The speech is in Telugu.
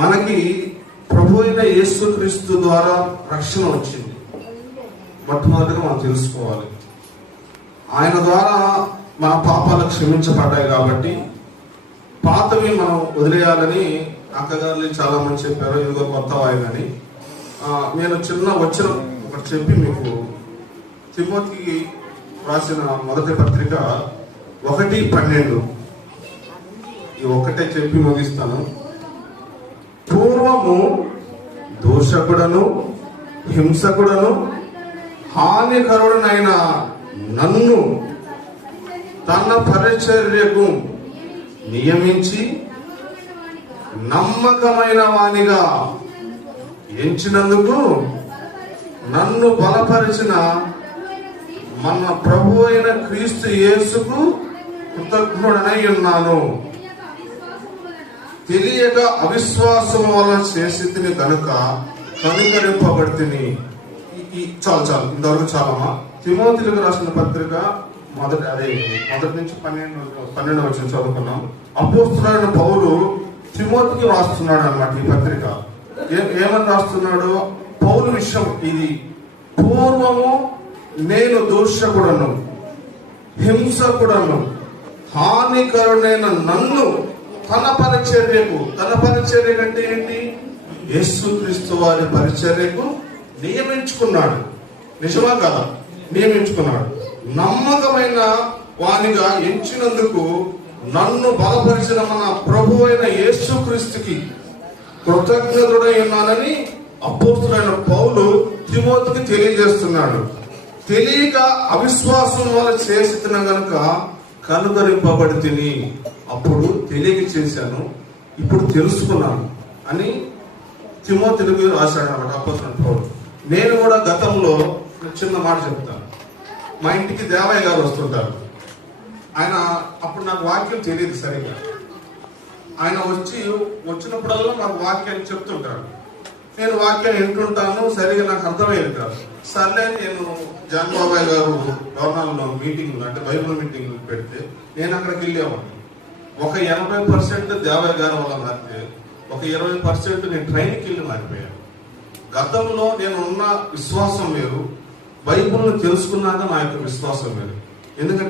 మనకి ప్రభు అయిన యేసుక్రీస్తు ద్వారా రక్షణ వచ్చింది. మొట్టమొదటిగా మనం తెలుసుకోవాలి. ఆయన ద్వారా మన పాపాలు క్షమించబడ్డాయి కాబట్టి పాతవి మనం వదిలేయాలని అక్కగారు చాలా మంది చెప్పారు. ఇదిగో కొత్త వాయిదని నేను చిన్న వచ్చిన ఒకటి చెప్పి మీకు తిమోతికి రాసిన మొదటి పత్రిక ఒకటి పన్నెండు. ఈ ఒక్కటే చెప్పి ముగిస్తాను. పూర్వము దూషకుడను హింసకుడను హానికరుడనైన నన్ను తన పరిచర్యకు నియమించి నమ్మకమైన వానిగా ఎంచినందుకు నన్ను బలపరిచిన మన ప్రభు అయిన క్రీస్తు యేసుకు కృతజ్ఞుడనై ఉన్నాను. తెలియక అవిశ్వాసం వలన చేసి కనుక కనుకరింపబడితిని. చాలు చాలు. ఇంతవరకు చాలమ్మా. తిమోతిలకు రాసిన పత్రిక మొదటి అదే మొదటి నుంచి పన్నెండు పన్నెండు వచ్చిన చదువుకున్నాం. అపోస్తుడైన పౌలు తిమోతికి రాస్తున్నాడు అనమాట ఈ పత్రిక. ఏ- ఏమని రాస్తున్నాడు పౌలు విషయం ఇది. పూర్వము నేను దూషకుడను హింసకుడను హానికరుడైన నన్ను తన పరిచర్యకు తన పరిచర్య అంటే ఏంటి? యేసుక్రీస్తు వారి పరిచర్యకు నియమించుకున్నాడు. నిజమా కదా? నియమించుకున్నాడు. నమ్మకమైన వానిగా ఎంచినందుకు నన్ను బలపరిచిన మన ప్రభు అయిన యేసుక్రీస్తుకి కృతజ్ఞతుడై ఉన్నానని అపోస్తుడైన పౌలు తిమోతికి తెలియజేస్తున్నాడు. తెలియక అవిశ్వాసం వల్ల చేసిన గనుక కనుగరింపబడి తిని అప్పుడు తెలియక చేశాను ఇప్పుడు తెలుసుకున్నాను అని తిమోతికి రాశాడు అనమాట అపోస్తుడైన నేను కూడా గతంలో చిన్న మాట చెప్తాను. మా ఇంటికి దేవయ్య గారు వస్తుంటారు. ఆయన అప్పుడు నాకు వాక్యం తెలియదు సరిగ్గా. ఆయన వచ్చి వచ్చినప్పుడల్లా నాకు వాక్యాన్ని చెప్తుంటాడు నేను వాక్యం వింటుంటాను సరిగా నాకు అర్థమయ్యేది కాదు. సర్లే నేను జాన్ బాబాయ్ గారు గవర్నర్లో మీటింగ్ అంటే బైబుల్ మీటింగ్లు పెడితే నేను అక్కడికి వెళ్ళేవాడిని. ఒక ఎనభై పర్సెంట్ దేవయ్య గారి వల్ల మారితే ఒక ఇరవై పర్సెంట్ నేను ట్రైన్కి వెళ్ళి మారిపోయాను. గతంలో నేను ఉన్న విశ్వాసం వేరు బైబుల్ని తెలుసుకున్నాక నా యొక్క విశ్వాసం వేరు. ఎందుకంటే